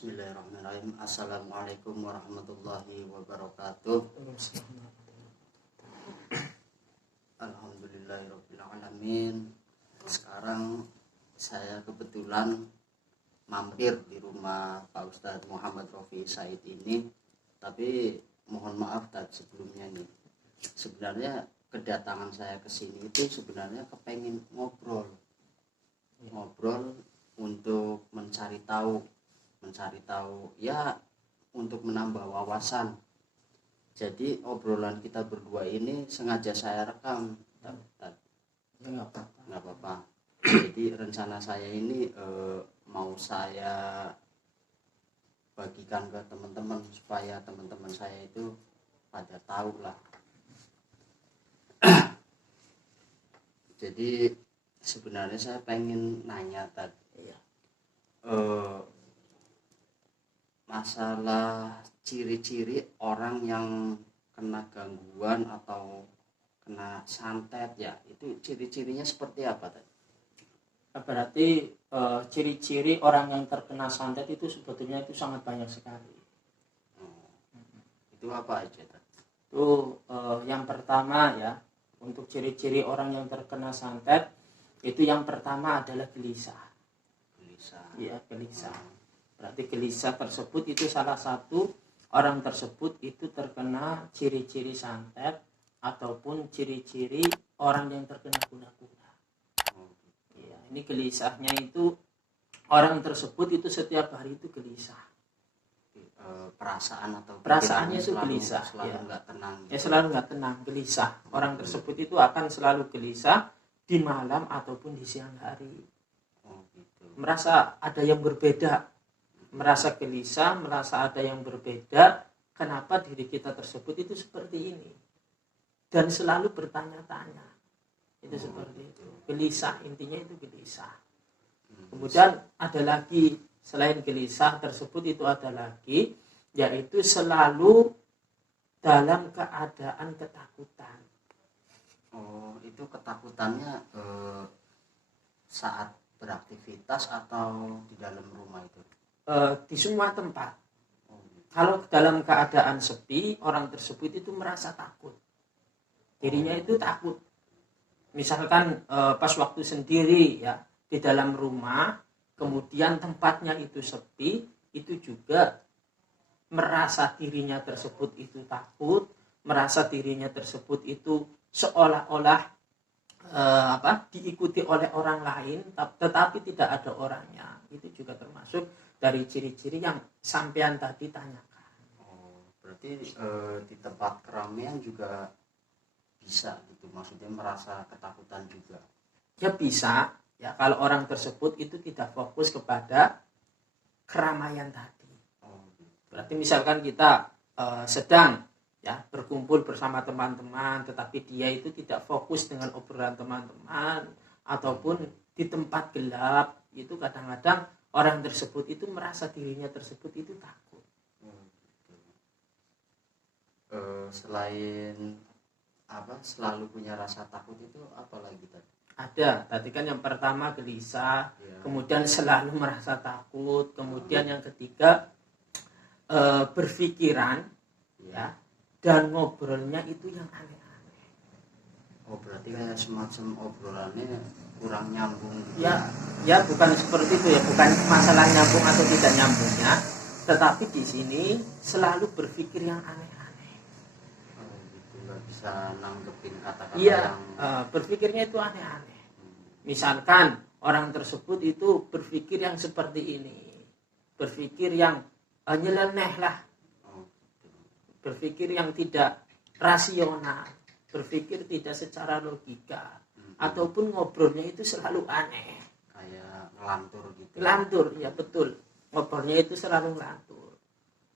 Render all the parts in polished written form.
Bismillahirrahmanirrahim. Assalamualaikum warahmatullahi wabarakatuh. Alhamdulillahirrahmanirrahim. Sekarang saya kebetulan mampir di rumah Pak Ustadz Muhammad Rofi Said ini. Tapi mohon maaf tadi sebelumnya nih. Sebenarnya kedatangan saya ke sini itu sebenarnya kepengen ngobrol untuk mencari tahu ya, untuk menambah wawasan. Jadi obrolan kita berdua ini sengaja saya rekam. Nggak apa-apa. Jadi rencana saya ini mau saya bagikan ke teman-teman supaya teman-teman saya itu pada tahu lah. Jadi sebenarnya saya pengen nanya tadi masalah ciri-ciri orang yang kena gangguan atau kena santet ya, itu ciri-cirinya seperti apa tadi? Berarti ciri-ciri orang yang terkena santet itu sebetulnya itu sangat banyak sekali. Itu apa aja tadi? Itu yang pertama ya, untuk ciri-ciri orang yang terkena santet itu yang pertama adalah gelisah. Iya, gelisah. Berarti gelisah tersebut itu salah satu orang tersebut itu terkena ciri-ciri santet ataupun ciri-ciri orang yang terkena guna-guna. Ya, ini gelisahnya itu orang tersebut itu setiap hari itu gelisah. Perasaannya itu gelisah. Selalu nggak tenang. Ya, selalu nggak tenang, gelisah. Orang tersebut itu akan selalu gelisah di malam ataupun di siang hari. Merasa ada yang berbeda. Merasa gelisah, merasa ada yang berbeda, kenapa diri kita tersebut itu seperti ini, dan selalu bertanya-tanya, itu seperti itu, gelisah, intinya itu gelisah. Kemudian ada lagi, selain gelisah tersebut itu ada lagi, yaitu selalu dalam keadaan ketakutan. Itu ketakutannya saat beraktivitas atau di dalam rumah itu? Di semua tempat. Kalau dalam keadaan sepi, orang tersebut itu merasa takut. Dirinya itu takut. Misalkan pas waktu sendiri ya, di dalam rumah, kemudian tempatnya itu sepi, itu juga merasa dirinya tersebut itu takut, merasa dirinya tersebut itu seolah-olah diikuti oleh orang lain, tetapi tidak ada orangnya. Itu juga termasuk dari ciri-ciri yang sampean tadi tanyakan. Berarti di tempat keramaian juga bisa gitu, maksudnya merasa ketakutan juga? Ya bisa, ya kalau orang tersebut itu tidak fokus kepada keramaian tadi. Berarti misalkan kita sedang ya berkumpul bersama teman-teman, tetapi dia itu tidak fokus dengan obrolan teman-teman, ataupun di tempat gelap, itu kadang-kadang orang tersebut itu merasa dirinya tersebut itu takut. Selain selalu punya rasa takut itu apa lagi tadi? Ada, tadi kan yang pertama gelisah, kemudian selalu merasa takut, kemudian yang ketiga berpikiran, ya, dan ngobrolnya itu yang aneh-aneh. Berarti kayak semacam obrolannya kurang nyambung gitu. Ya bukan seperti itu ya, bukan masalah nyambung atau tidak nyambungnya, tetapi di sini selalu berpikir yang aneh-aneh. Gitu, nggak bisa nanggepin kata-kata yang berpikirnya itu aneh-aneh. Misalkan orang tersebut itu berpikir yang seperti ini, berpikir yang nyeleneh lah, berpikir yang tidak rasional, berpikir tidak secara logika, ataupun ngobrolnya itu selalu aneh, kayak ngelantur gitu. Ngelantur, ya betul, ngobrolnya itu selalu ngelantur.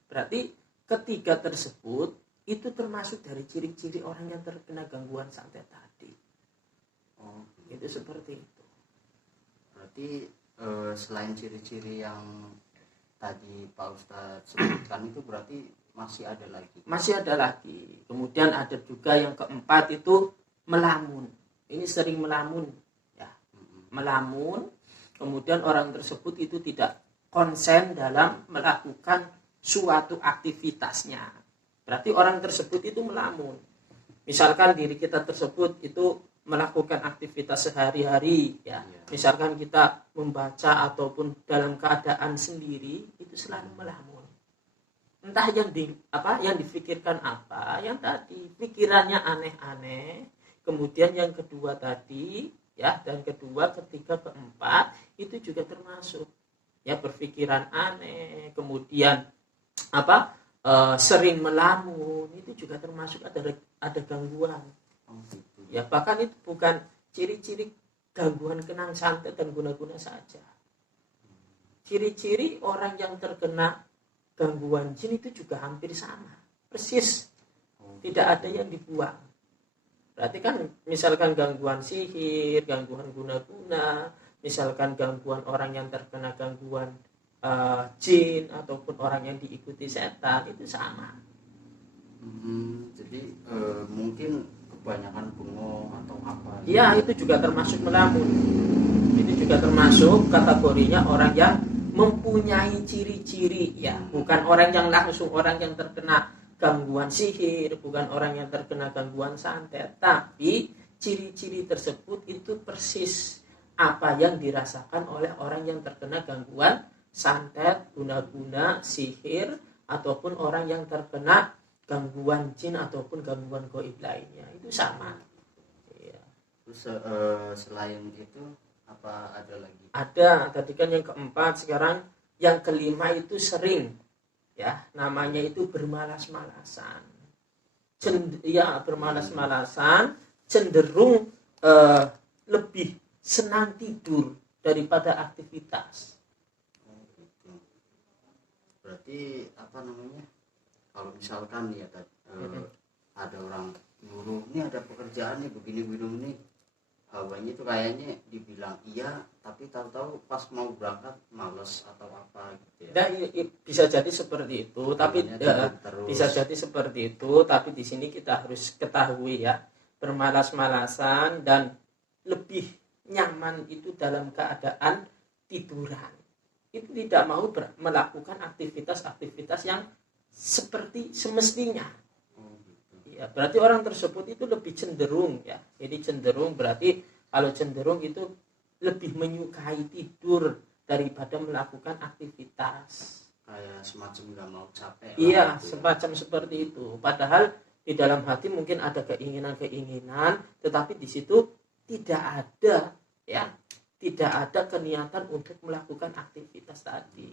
Berarti ketiga tersebut itu termasuk dari ciri-ciri orang yang terkena gangguan santet tadi. Itu seperti itu. Berarti selain ciri-ciri yang tadi Pak Ustadz sebutkan itu berarti masih ada lagi? Masih ada lagi. Kemudian ada juga yang keempat itu melamun. Ini sering melamun, ya. Melamun, kemudian orang tersebut itu tidak konsen dalam melakukan suatu aktivitasnya. Berarti orang tersebut itu melamun. Misalkan diri kita tersebut itu melakukan aktivitas sehari-hari, ya. Misalkan kita membaca ataupun dalam keadaan sendiri, itu selalu melamun. Entah yang difikirkan apa, yang tadi pikirannya aneh-aneh. Kemudian yang kedua tadi, ya, dan kedua, ketiga, keempat itu juga termasuk, ya, berpikiran aneh, kemudian sering melamun, itu juga termasuk ada gangguan. Ya, bahkan itu bukan ciri-ciri gangguan kenang santet dan guna-guna saja. Ciri-ciri orang yang terkena gangguan jin itu juga hampir sama, persis, tidak ada yang dibuang. Berarti kan misalkan gangguan sihir, gangguan guna-guna, misalkan gangguan orang yang terkena gangguan jin ataupun orang yang diikuti setan, itu sama. Jadi mungkin kebanyakan bengong atau apa? Ya, itu juga termasuk melamun. Itu juga termasuk kategorinya orang yang mempunyai ciri-ciri, ya, bukan orang yang langsung orang yang terkena gangguan sihir, bukan orang yang terkena gangguan santet, tapi ciri-ciri tersebut itu persis apa yang dirasakan oleh orang yang terkena gangguan santet, guna-guna, sihir, ataupun orang yang terkena gangguan jin ataupun gangguan gaib lainnya, itu sama. Ya. Terus selain itu apa ada lagi? Ada, tadi kan yang keempat, sekarang yang kelima itu sering, ya, namanya itu bermalas-malasan. Bermalas-malasan, cenderung lebih senang tidur daripada aktivitas. Berarti apa namanya? Kalau misalkan ya ada orang nyuruh, ini ada pekerjaan nih begini-begini nih, hawanya itu kayaknya dibilang iya, tapi tahu-tahu pas mau berangkat males atau apa gitu ya. Nah, bisa jadi seperti itu, tapi bisa jadi seperti itu, tapi di sini kita harus ketahui, ya, bermalas-malasan dan lebih nyaman itu dalam keadaan tiduran. Itu tidak mau melakukan aktivitas-aktivitas yang seperti semestinya. Ya, berarti orang tersebut itu lebih cenderung, ya. Jadi cenderung berarti kalau cenderung itu lebih menyukai tidur daripada melakukan aktivitas. Kayak semacam nggak mau capek. Iya, gitu, semacam ya, seperti itu. Padahal di dalam hati mungkin ada keinginan-keinginan, tetapi di situ tidak ada, ya, tidak ada keniatan untuk melakukan aktivitas tadi.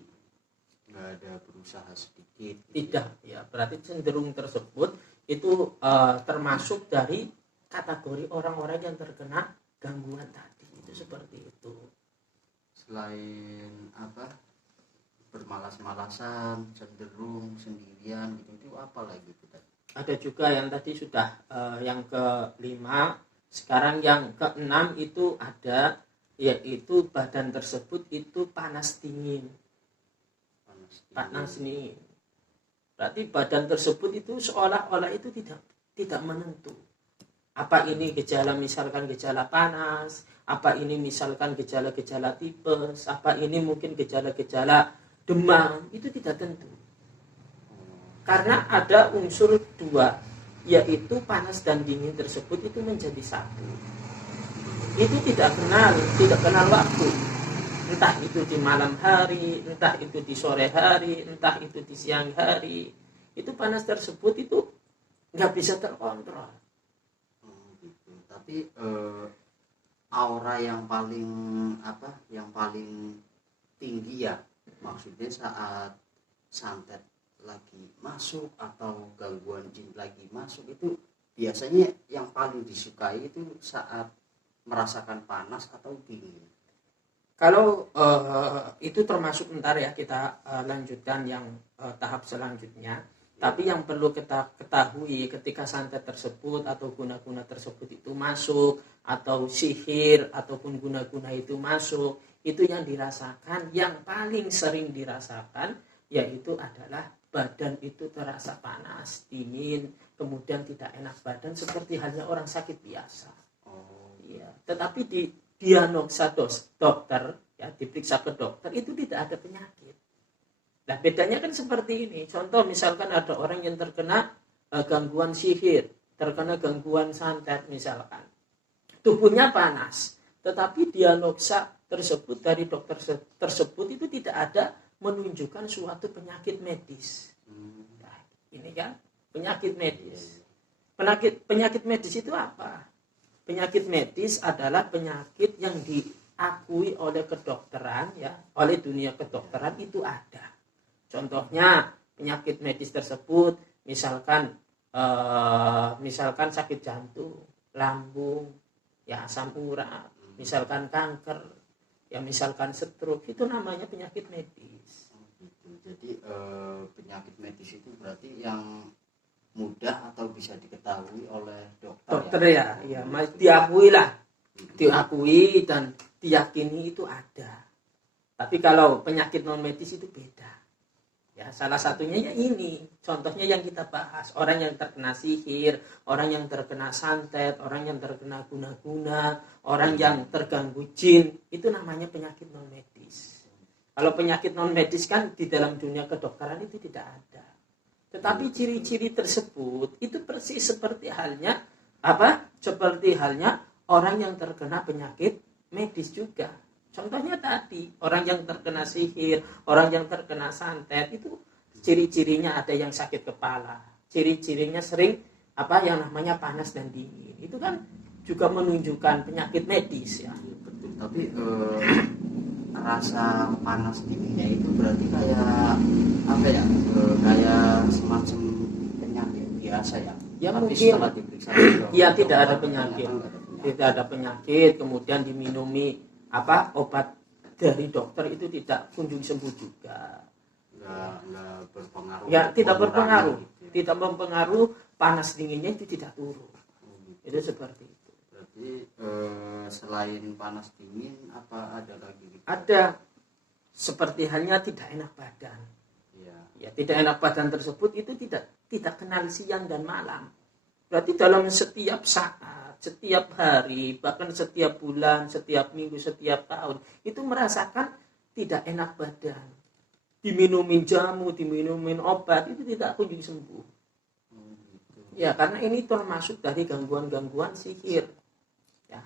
Nggak ada berusaha sedikit. Tidak, ya, berarti cenderung tersebut itu termasuk dari kategori orang-orang yang terkena gangguan tadi. Itu seperti itu. Selain bermalas-malasan, cenderung sendirian, itu apa lagi kita? Ada juga yang tadi sudah yang ke-5. Sekarang yang ke-6 itu ada, yaitu badan tersebut itu panas dingin. Panas dingin. Berarti badan tersebut itu seolah-olah itu tidak menentu. Apa ini gejala, misalkan gejala panas, apa ini misalkan gejala-gejala tipes, apa ini mungkin gejala-gejala demam, itu tidak tentu. Karena ada unsur dua, yaitu panas dan dingin tersebut itu menjadi satu. Itu tidak kenal waktu. Entah itu di malam hari, entah itu di sore hari, entah itu di siang hari, itu panas tersebut itu nggak bisa terkontrol. Gitu. Tapi aura yang paling tinggi, ya, maksudnya saat santet lagi masuk atau gangguan jin lagi masuk, itu biasanya yang paling disukai itu saat merasakan panas atau dingin. Kalau itu termasuk, ntar ya kita lanjutkan yang tahap selanjutnya. Tapi yang perlu kita ketahui ketika santet tersebut atau guna-guna tersebut itu masuk, atau sihir ataupun guna-guna itu masuk, itu yang dirasakan, yang paling sering dirasakan, yaitu adalah badan itu terasa panas, dingin, kemudian tidak enak badan seperti halnya orang sakit biasa. Iya. Tetapi di diagnosa dokter, ya diperiksa ke dokter itu tidak ada penyakit. Nah bedanya kan seperti ini. Contoh misalkan ada orang yang terkena gangguan sihir, terkena gangguan santet misalkan, tubuhnya panas, tetapi diagnosa tersebut dari dokter tersebut itu tidak ada menunjukkan suatu penyakit medis. Nah, ini kan penyakit medis. Penyakit medis itu apa? Penyakit medis adalah penyakit yang diakui oleh kedokteran, ya, oleh dunia kedokteran itu ada. Contohnya penyakit medis tersebut, misalkan sakit jantung, lambung, ya asam urat, misalkan kanker, ya misalkan stroke, itu namanya penyakit medis. Jadi penyakit medis itu berarti yang mudah atau bisa diketahui oleh dokter ya diakui dan diyakini itu ada. Tapi kalau penyakit non medis itu beda. Ya, salah satunya ya ini, contohnya yang kita bahas, orang yang terkena sihir, orang yang terkena santet, orang yang terkena guna-guna, orang yang terganggu jin, itu namanya penyakit non medis. Kalau penyakit non medis kan di dalam dunia kedokteran itu tidak ada. Tetapi ciri-ciri tersebut itu persis seperti halnya orang yang terkena penyakit medis juga. Contohnya tadi, orang yang terkena sihir, orang yang terkena santet itu ciri-cirinya ada yang sakit kepala. Ciri-cirinya sering yang namanya panas dan dingin. Itu kan juga menunjukkan penyakit medis ya. Betul. Tapi rasa panas dinginnya itu berarti kayak kayak semacam penyakit biasa ya. Ya tapi mungkin setelah diperiksa tidak ada penyakit. Tidak ada penyakit, kemudian diminumi obat dari dokter itu tidak kunjung sembuh juga. Nggak berpengaruh. Ya tidak berpengaruh. Gitu ya. Tidak mempengaruhi, panas dinginnya itu tidak turun. Itu seperti itu. Berarti selain panas dingin apa ada lagi? Gitu? Ada, seperti halnya tidak enak badan. Ya, tidak enak badan tersebut itu tidak kenal siang dan malam. Berarti dalam setiap saat, setiap hari, bahkan setiap bulan, setiap minggu, setiap tahun itu merasakan tidak enak badan. Diminumin jamu, diminumin obat itu tidak kunjung sembuh. Ya, karena ini termasuk dari gangguan-gangguan sihir. Ya,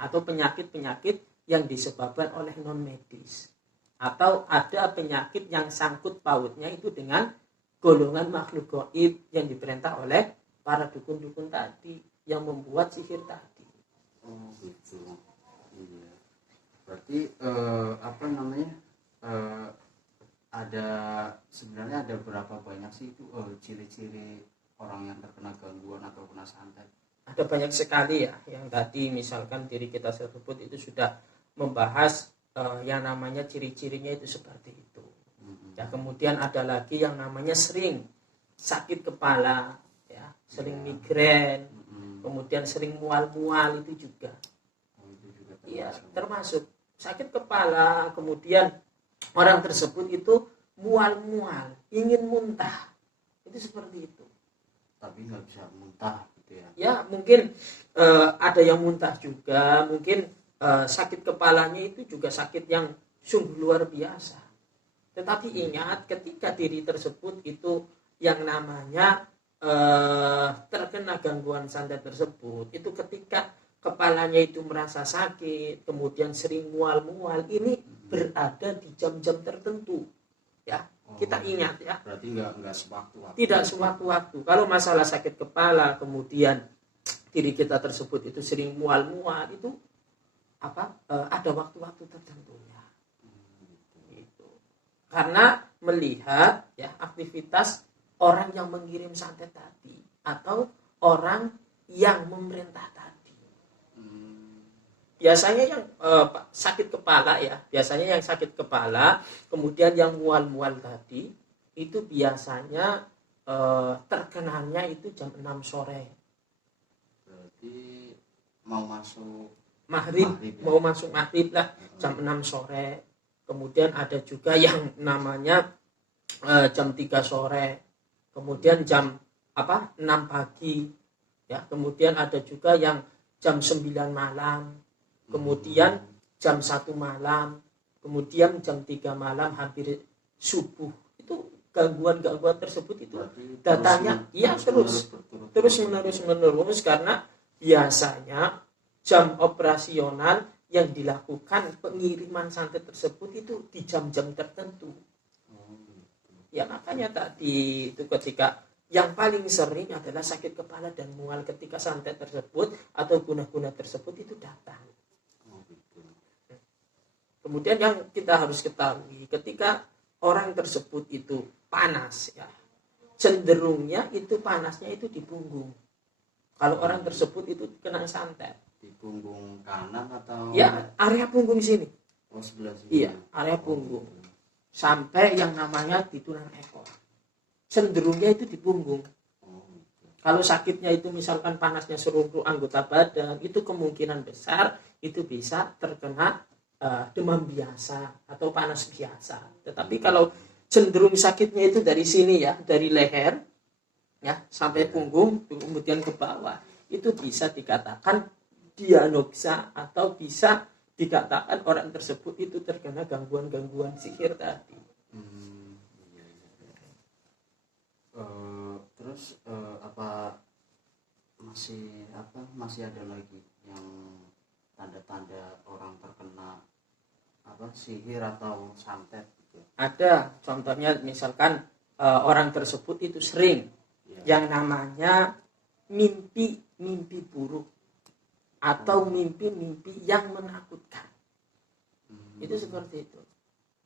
atau penyakit-penyakit yang disebabkan oleh non medis. Atau ada penyakit yang sangkut pautnya itu dengan golongan makhluk gaib yang diperintah oleh para dukun-dukun tadi yang membuat sihir tadi. Oh gitu. Iya. Berarti sebenarnya ada berapa banyak sih itu ciri-ciri orang yang terkena gangguan atau kena santet? Ada banyak sekali ya. Yang tadi misalkan diri kita tersebut itu sudah membahas yang namanya ciri-cirinya itu seperti itu. Ya, kemudian ada lagi yang namanya sering sakit kepala, ya, sering migrain, kemudian sering mual-mual itu juga. Iya, termasuk sakit kepala, kemudian orang tersebut itu mual-mual, ingin muntah, itu seperti itu. Tapi nggak bisa muntah, gitu ya? Ya, mungkin ada yang muntah juga, mungkin sakit kepalanya itu juga sakit yang sungguh luar biasa. Tetapi ingat, ketika diri tersebut itu yang namanya terkena gangguan santet tersebut, itu ketika kepalanya itu merasa sakit, kemudian sering mual-mual, ini berada di jam-jam tertentu. Ya, kita ingat ya. Berarti nggak sewaktu-waktu. Tidak sewaktu-waktu. Kalau masalah sakit kepala, kemudian diri kita tersebut itu sering mual-mual, itu ada waktu-waktu tertentunya. Gitu. Karena melihat ya aktivitas orang yang mengirim santet tadi atau orang yang memerintah tadi. Biasanya yang sakit kepala ya, biasanya yang sakit kepala, kemudian yang mual-mual tadi itu biasanya terkenanya itu jam 6 sore. Berarti mau masuk Maghrib ya? Mau masuk maghrib lah jam 6 sore. Kemudian ada juga yang namanya jam 3 sore. Kemudian jam 6 pagi. Ya, kemudian ada juga yang jam 9 malam. Kemudian jam 1 malam. kemudian jam 3 malam hampir subuh, itu gangguan-gangguan tersebut itu Berarti datanya terus menerus karena biasanya jam operasional yang dilakukan pengiriman santet tersebut itu di jam-jam tertentu. Ya makanya tadi itu ketika yang paling sering adalah sakit kepala dan mual ketika santet tersebut atau guna-guna tersebut itu datang. Kemudian yang kita harus ketahui, ketika orang tersebut itu panas, ya, cenderungnya itu panasnya itu di punggung. Kalau orang tersebut itu kena santet. Di punggung kanan atau? Ya, area punggung sini. Oh, sebelah sini. Iya, area punggung. Sampai yang namanya di tulang ekor. Cenderungnya itu di punggung. Kalau sakitnya itu misalkan panasnya seluruh anggota badan, itu kemungkinan besar itu bisa terkena demam biasa atau panas biasa. Tetapi kalau cenderung sakitnya itu dari sini ya, dari leher ya sampai punggung kemudian ke bawah, itu bisa dikatakan diagnosa atau bisa dikatakan orang tersebut itu terkena gangguan-gangguan sihir tadi. Terus apa masih ada lagi yang tanda-tanda orang terkena sihir atau santet gitu? Ada, contohnya misalkan orang tersebut itu sering yang namanya mimpi buruk atau mimpi-mimpi yang menakutkan. Itu seperti itu.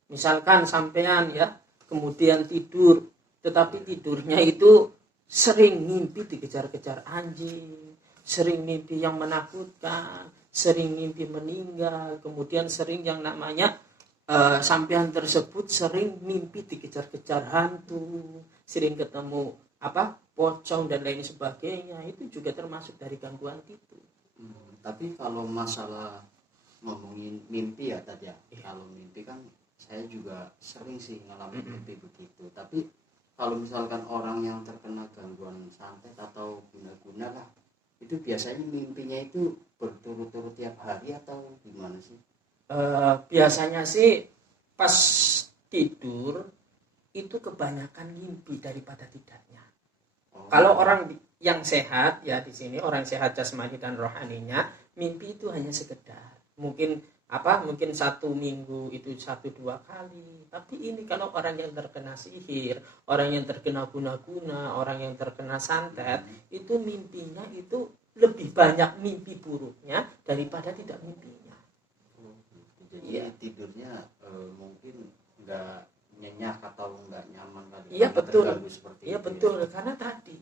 Misalkan sampean ya kemudian tidur, tetapi tidurnya itu sering mimpi dikejar-kejar anjing, sering mimpi yang menakutkan, sering mimpi meninggal, kemudian sering yang namanya sampean tersebut sering mimpi dikejar-kejar hantu, sering ketemu pocong dan lain sebagainya, itu juga termasuk dari gangguan itu. Tapi kalau masalah ngomongin mimpi ya tadi ya, kalau mimpi kan saya juga sering sih ngalamin mimpi begitu. Tapi kalau misalkan orang yang terkena gangguan santet atau guna-guna lah, itu biasanya mimpinya itu berturut-turut tiap hari atau gimana sih? Biasanya sih pas tidur itu kebanyakan mimpi daripada tidaknya. Kalau orang yang sehat ya, di sini orang sehat jasmani dan rohaninya, mimpi itu hanya sekedar mungkin 1 minggu itu 1-2 kali. Tapi ini kalau orang yang terkena sihir, orang yang terkena guna-guna, orang yang terkena santet, itu mimpinya itu lebih banyak mimpi buruknya daripada tidak mimpinya. Jadi tidurnya mungkin nggak nyenyak atau nggak nyaman kali. Iya betul. Iya betul, karena tadi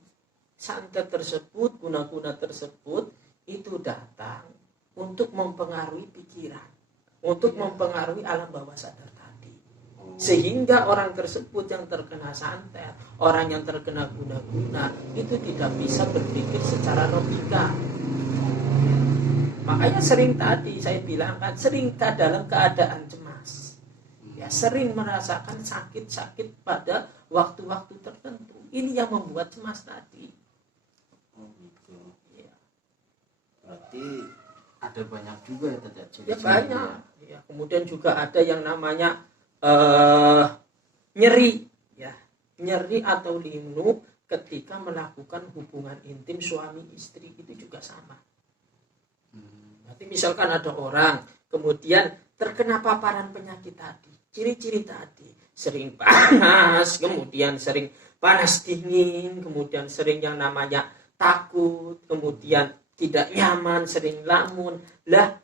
santet tersebut, guna-guna tersebut itu datang untuk mempengaruhi pikiran, untuk mempengaruhi alam bawah sadar tadi. Sehingga orang tersebut yang terkena santet, orang yang terkena guna-guna itu tidak bisa berpikir secara logika. Makanya sering tadi saya bilang kan, sering dalam keadaan cemas. Ya, sering merasakan sakit-sakit pada waktu-waktu tertentu. Ini yang membuat cemas tadi. Gitu. Ya. Berarti ada banyak juga ya tadi ciri-ciri. Ya banyak. Ya, kemudian juga ada yang namanya nyeri, ya, nyeri atau linu ketika melakukan hubungan intim suami istri, itu juga sama. Berarti misalkan ada orang kemudian terkena paparan penyakit tadi, ciri-ciri tadi, sering panas, kemudian sering panas dingin, kemudian sering yang namanya takut, kemudian tidak nyaman, sering lamun. Lah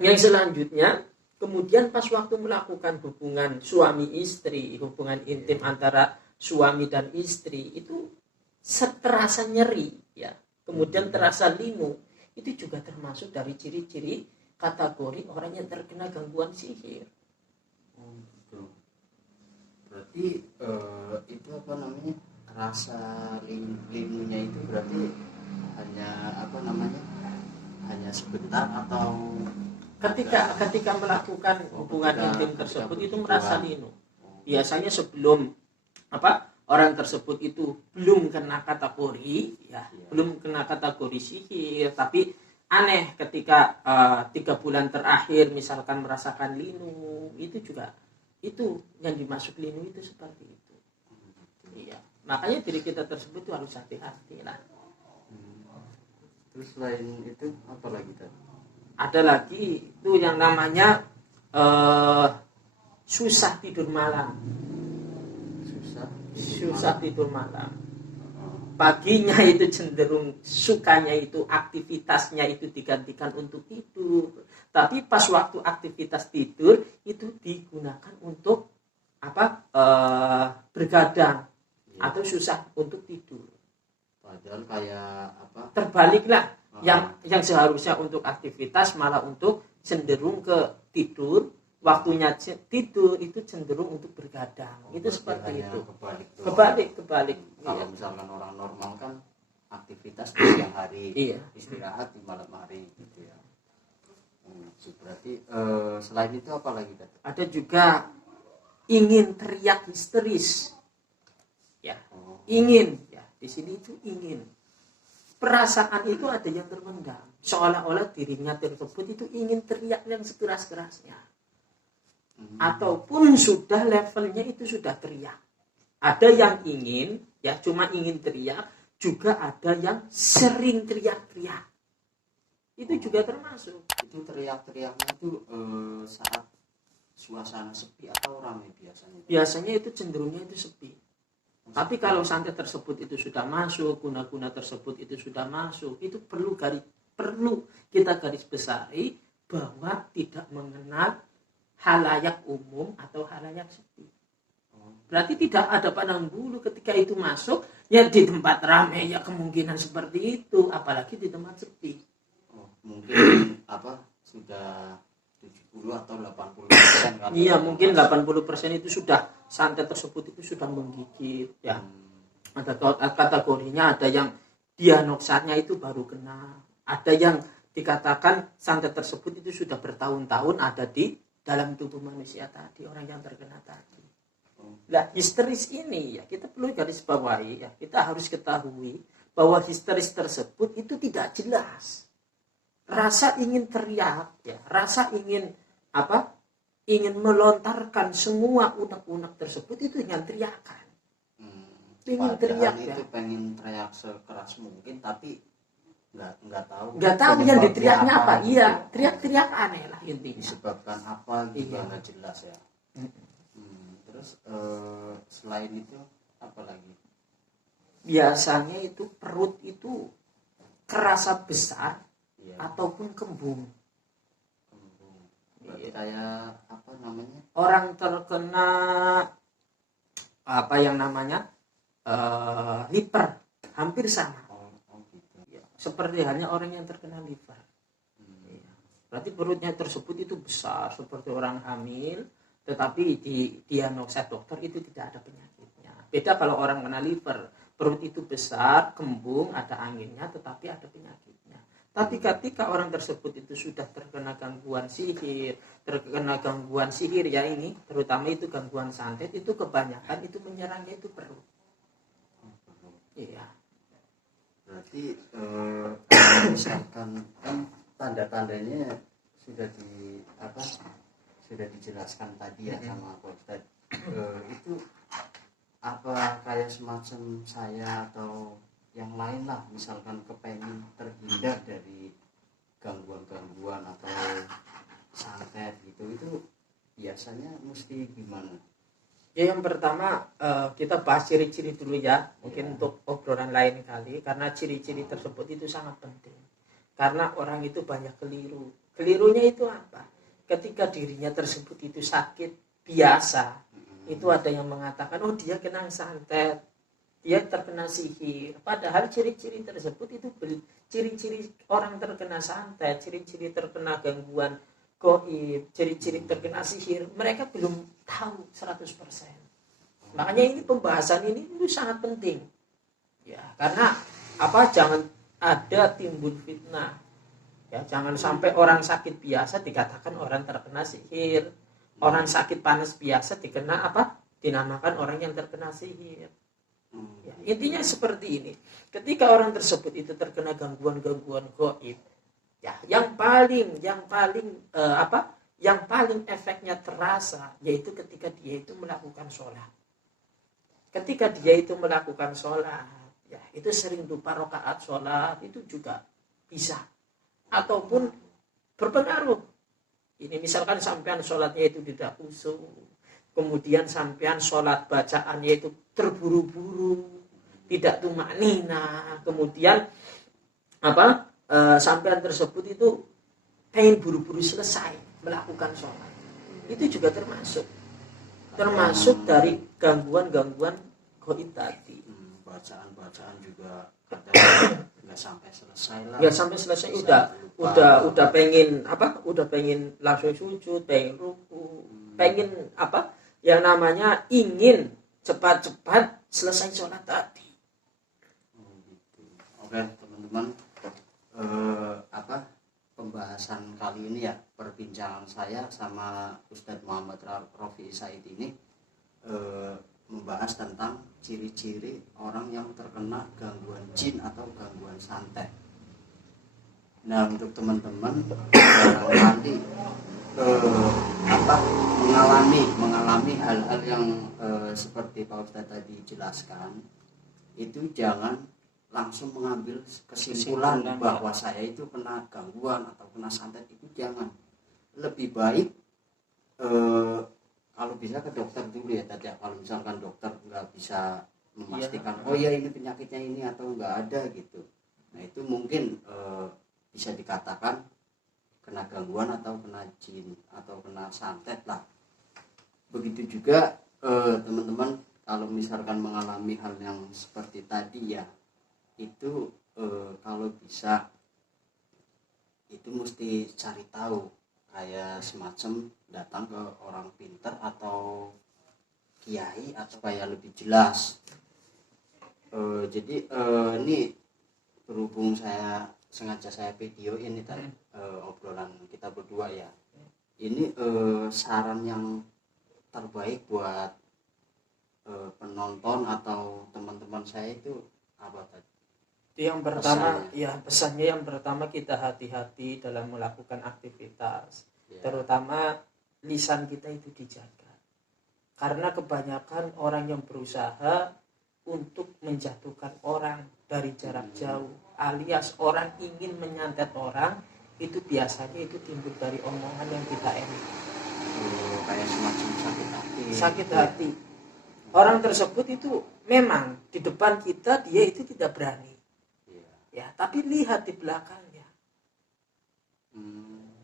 yang selanjutnya, kemudian pas waktu melakukan hubungan suami istri, hubungan intim antara suami dan istri, itu terasa nyeri, ya, kemudian terasa linu. Itu juga termasuk dari ciri-ciri kategori orang yang terkena gangguan sihir. Gitu. Berarti itu rasa linunya itu berarti hanya sebentar atau ketika melakukan hubungan intim tersebut itu merasa linu. Biasanya sebelum orang tersebut itu belum kena kategori, ya, belum kena kategori sihir, tapi aneh ketika 3 bulan terakhir misalkan merasakan linu, itu juga itu yang dimaksud linu itu seperti itu. Iya, makanya diri kita tersebut itu harus hati-hati lah. Terus selain itu apa lagi tadi? Ada lagi itu yang namanya susah tidur malam. Susah tidur malam. Paginya itu cenderung sukanya itu aktivitasnya itu digantikan untuk tidur, tapi pas waktu aktivitas tidur itu digunakan untuk bergadang atau susah untuk tidur. Padahal kayak apa? Terbaliklah, yang seharusnya untuk aktivitas malah untuk cenderung ke tidur, waktunya tidur itu cenderung untuk bergadang. Itu seperti itu. Kebalik. Kalau Iya. misalkan orang normal kan aktivitas di siang hari, Iya. istirahat di malam hari gitu ya. Berarti selain itu apa lagi tadi? Ada juga ingin teriak histeris. Ya, ingin ya. Di sini itu ingin. Perasaan itu ada yang terpendam. Seolah-olah dirinya tersebut itu ingin teriak yang sekeras-kerasnya. Ataupun sudah levelnya itu sudah teriak. Ada yang ingin, ya cuma ingin teriak, juga ada yang sering teriak-teriak. Itu juga termasuk. Itu teriak-teriaknya itu saat suasana sepi atau ramai biasanya? Biasanya itu cenderungnya itu sepi. Tapi kalau santet tersebut itu sudah masuk, guna-guna tersebut itu sudah masuk, itu perlu kita garis besari bahwa tidak mengenal halayak umum atau halayak sepi. Berarti tidak ada pandang bulu ketika itu masuk, ya di tempat ramai ya kemungkinan seperti itu, apalagi di tempat sepi. Mungkin sudah 70 atau 80% kan? Iya, mungkin 80% itu sudah santet tersebut itu sudah menggigit ya. Ada kategorinya, ada yang dianoksatnya itu baru kena, ada yang dikatakan santet tersebut itu sudah bertahun-tahun ada di dalam tubuh manusia tadi, orang yang terkena tadi. Nah, histeris ini ya kita perlu garis bawahi ya, kita harus ketahui bahwa histeris tersebut itu tidak jelas. Rasa ingin teriak ya, rasa ingin ingin melontarkan semua unek-unek tersebut itu dengan teriakan. Ingin teriak ya. Itu pengen teriak sekeras mungkin tapi nggak tahu yang diteriaknya apa. Iya, teriak-teriak aneh lah intinya. Disebabkan apa juga Iya. nggak jelas ya. Terus selain itu apa lagi? Biasanya itu perut itu kerasa besar Iya. ataupun kembung. Berarti kayak apa namanya? Orang terkena liver hampir sama. Gitu. Ya, seperti halnya orang yang terkena liver. Ya. Berarti perutnya tersebut itu besar seperti orang hamil, tetapi di diagnosa dokter itu tidak ada penyakitnya. Beda kalau orang kena liver, perut itu besar, kembung, ada anginnya, tetapi ada penyakitnya. Tapi ketika orang tersebut itu sudah terkena gangguan sihir ya ini, terutama itu gangguan santet, itu kebanyakan itu menyerangnya itu perut. Iya. Berarti misalkan kan tanda-tandanya sudah dijelaskan tadi ya sama Pak Ustadz. Itu apa kayak semacam saya atau yang lain lah, misalkan kepengen terhindar dari gangguan-gangguan atau santet gitu, itu biasanya mesti gimana? Ya, yang pertama kita bahas ciri-ciri dulu ya, mungkin untuk obrolan lain kali, karena ciri-ciri tersebut itu sangat penting. Karena orang itu banyak keliru. Kelirunya itu apa? Ketika dirinya tersebut itu sakit biasa, itu ada yang mengatakan, oh dia kena santet, dia terkena sihir. Padahal ciri-ciri tersebut itu ciri-ciri orang terkena santet, ciri-ciri terkena gangguan gaib, ciri-ciri terkena sihir, mereka belum tahu 100%. Makanya ini pembahasan ini itu sangat penting. Ya, karena jangan ada timbul fitnah. Ya, jangan sampai orang sakit biasa dikatakan orang terkena sihir. Orang sakit panas biasa dinamakan orang yang terkena sihir. Ya, intinya seperti ini. Ketika orang tersebut itu terkena gangguan-gangguan gaib, Ya, yang paling yang paling efeknya terasa yaitu ketika dia itu melakukan sholat. Ketika dia itu melakukan sholat, ya itu sering lupa rakaat sholat itu juga bisa, ataupun berpengaruh. Ini misalkan sampean sholatnya itu tidak khusyuk, kemudian sampean sholat bacaannya itu terburu-buru, tidak tumaknina, kemudian sampean tersebut itu pengen buru-buru selesai melakukan sholat, itu juga termasuk dari gangguan-gangguan goib tadi. Bacaan juga ada nggak sampai selesai lah. Nggak sampai selesai, udah pengen langsung sujud, pengen ruku, pengen yang namanya ingin cepat-cepat selesai sholat tadi. Gitu. Oke teman-teman, pembahasan kali ini ya, perbincangan saya sama Ustadz Muhammad Rofi Said ini membahas tentang ciri-ciri orang yang terkena gangguan jin atau gangguan santet. Nah untuk teman-teman nanti mengalami hal-hal yang seperti Pak Ustadz tadi jelaskan, itu jangan langsung mengambil kesimpulan bahwa saya itu kena gangguan atau kena santet, itu jangan. Lebih baik kalau bisa ke dokter dulu ya tadi. Kalau misalkan dokter nggak bisa memastikan oh ya ini penyakitnya ini atau nggak ada gitu, nah itu mungkin bisa dikatakan kena gangguan atau kena jin atau kena santet lah. Begitu juga teman-teman kalau misalkan mengalami hal yang seperti tadi ya, itu kalau bisa itu mesti cari tahu, kayak semacam datang ke orang pintar atau kiai atau supaya lebih jelas. Jadi ini berhubung sengaja saya video ini tadi obrolan kita berdua ya, ini saran yang terbaik buat penonton atau teman-teman saya itu apa tadi? Yang pertama pesannya yang pertama, kita hati-hati dalam melakukan aktivitas, terutama lisan kita itu dijaga, karena kebanyakan orang yang berusaha untuk menjatuhkan orang dari jarak jauh, alias orang ingin menyantet orang, itu biasanya itu timbul dari omongan yang tidak enak, kayak semacam sakit hati. Orang tersebut itu memang di depan kita dia itu tidak berani, ya, tapi lihat di belakangnya.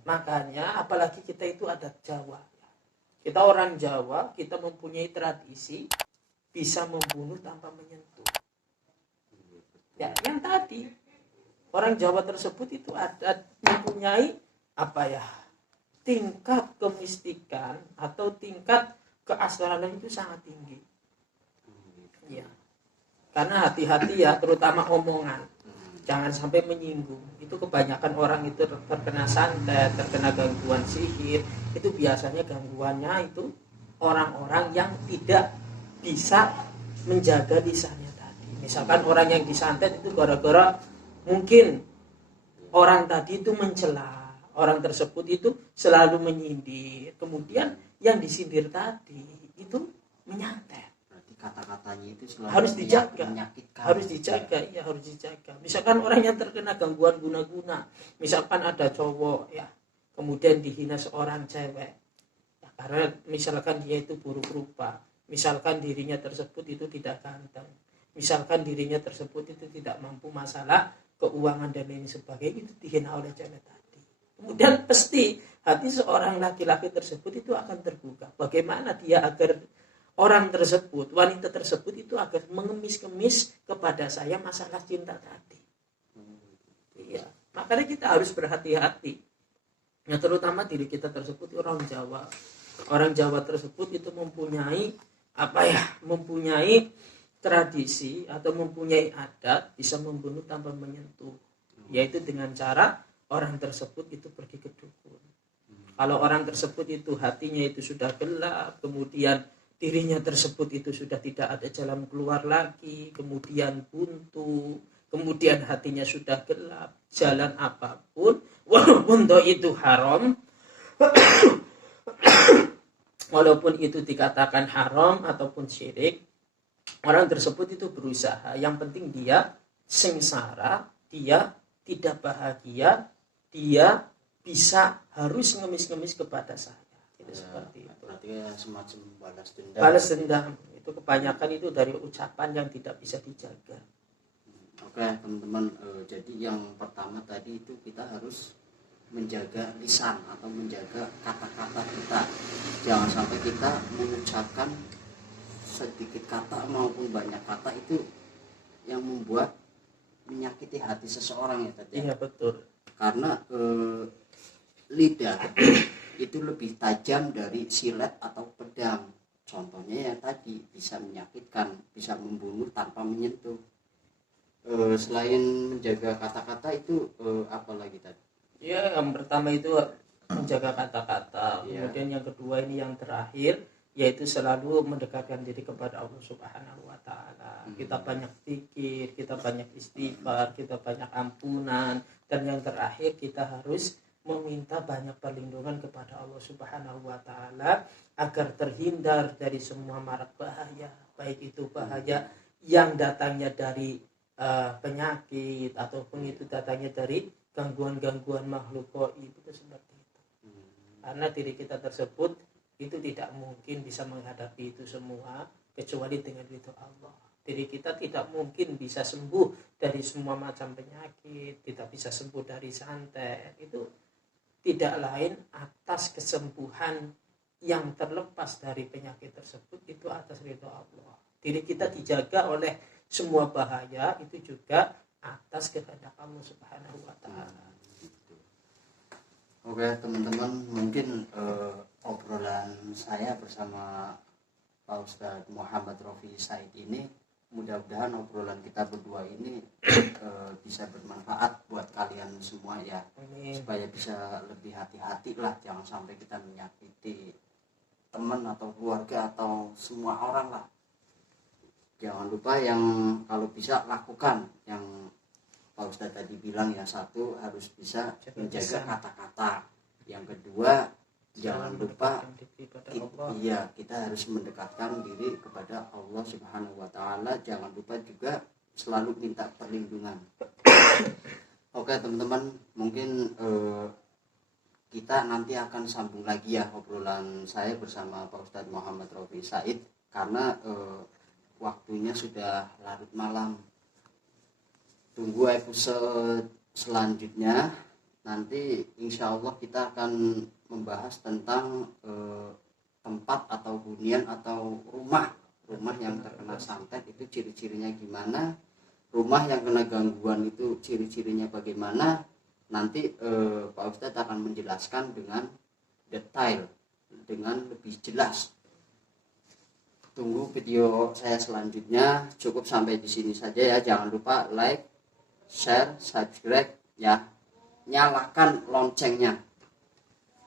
Makanya apalagi kita itu adat Jawa, kita orang Jawa, kita mempunyai tradisi bisa membunuh tanpa menyentuh. Ya, yang tadi orang Jawa tersebut itu ada mempunyai tingkat kemistikan atau tingkat keastralan itu sangat tinggi. Ya. Karena hati-hati ya, terutama omongan. Jangan sampai menyinggung. Itu kebanyakan orang itu terkena santet, terkena gangguan sihir. Itu biasanya gangguannya itu orang-orang yang tidak bisa menjaga lisannya tadi. Misalkan orang yang disantet itu gara-gara mungkin orang tadi itu mencela, orang tersebut itu selalu menyindir. Kemudian yang disindir tadi itu menyantet. Kata-katanya itu selalu harus dijaga, harus dijaga. Misalkan orang yang terkena gangguan guna-guna, misalkan ada cowok ya, kemudian dihina seorang cewek, ya, karena misalkan dia itu buruk rupa, misalkan dirinya tersebut itu tidak ganteng, misalkan dirinya tersebut itu tidak mampu masalah keuangan dan lain sebagainya, itu dihina oleh cewek tadi. Kemudian pasti hati seorang laki-laki tersebut itu akan terbuka. Bagaimana dia agar orang tersebut, wanita tersebut itu agar mengemis-kemis kepada saya masalah cinta tadi. Iya, makanya kita harus berhati-hati. Ya, terutama diri kita tersebut orang Jawa. Orang Jawa tersebut itu mempunyai mempunyai tradisi atau mempunyai adat bisa membunuh tanpa menyentuh, yaitu dengan cara orang tersebut itu pergi ke dukun. Kalau orang tersebut itu hatinya itu sudah gelap, kemudian dirinya tersebut itu sudah tidak ada jalan keluar lagi, kemudian buntu, kemudian hatinya sudah gelap, jalan apapun walaupun itu haram, walaupun itu dikatakan haram ataupun syirik, orang tersebut itu berusaha, yang penting dia sengsara, dia tidak bahagia, dia bisa harus ngemis-ngemis kepada saya. Itu seperti itu. Berarti semacam balas dendam. Balas dendam itu kebanyakan itu dari ucapan yang tidak bisa dijaga. Oke teman-teman, jadi yang pertama tadi itu kita harus menjaga lisan atau menjaga kata-kata kita. Jangan sampai kita mengucapkan sedikit kata maupun banyak kata itu yang membuat menyakiti hati seseorang ya tadi. Iya betul. Karena lidah itu lebih tajam dari silet atau pedang. Contohnya ya tadi, bisa menyakitkan, bisa membunuh tanpa menyentuh. Selain menjaga kata-kata itu apa lagi tadi? Ya, yang pertama itu menjaga kata-kata. Ya. Kemudian yang kedua ini yang terakhir, yaitu selalu mendekatkan diri kepada Allah Subhanahu wa taala. Kita banyak zikir, kita banyak istighfar, kita banyak ampunan, dan yang terakhir kita harus meminta banyak perlindungan kepada Allah Subhanahu wa taala agar terhindar dari semua mara bahaya, baik itu bahaya yang datangnya dari penyakit ataupun itu datangnya dari gangguan-gangguan makhluk gaib, itu seperti itu. Karena diri kita tersebut itu tidak mungkin bisa menghadapi itu semua kecuali dengan ridho Allah. Diri kita tidak mungkin bisa sembuh dari semua macam penyakit, tidak bisa sembuh dari santet. Itu tidak lain atas kesembuhan yang terlepas dari penyakit tersebut itu atas ridho Allah. Diri kita dijaga oleh semua bahaya itu juga atas kehendak Allah Subhanahu wa taala. Oke teman-teman, mungkin obrolan saya bersama Pak Ustadz Muhammad Rofi Said ini, mudah-mudahan obrolan kita berdua ini bisa bermanfaat buat kalian semua ya. Amin. Supaya bisa lebih hati-hati lah, jangan sampai kita menyakiti teman atau keluarga atau semua orang lah. Jangan lupa yang kalau bisa lakukan yang Pak Ustadz tadi bilang ya, satu harus bisa menjaga kata-kata, yang kedua jangan lupa kita harus mendekatkan diri kepada Allah Subhanahu wa taala. Jangan lupa juga selalu minta perlindungan. Oke teman-teman, mungkin kita nanti akan sambung lagi ya obrolan saya bersama Pak Ustadz Muhammad Rofi Said, karena waktunya sudah larut malam. Tunggu episode selanjutnya, nanti insya Allah kita akan membahas tentang tempat atau hunian atau rumah yang terkena santet itu ciri-cirinya gimana, rumah yang kena gangguan itu ciri-cirinya bagaimana. Nanti Pak Ustadz akan menjelaskan dengan detail, dengan lebih jelas. Tunggu video saya selanjutnya. Cukup sampai di sini saja ya. Jangan lupa like, share, subscribe ya, nyalakan loncengnya.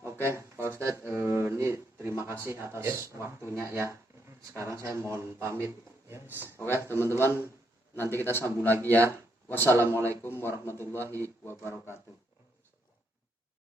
Oke Pak Ustadz, ini terima kasih atas waktunya ya. Sekarang saya mohon pamit. Oke teman-teman, nanti kita sambung lagi ya. Wassalamualaikum warahmatullahi wabarakatuh.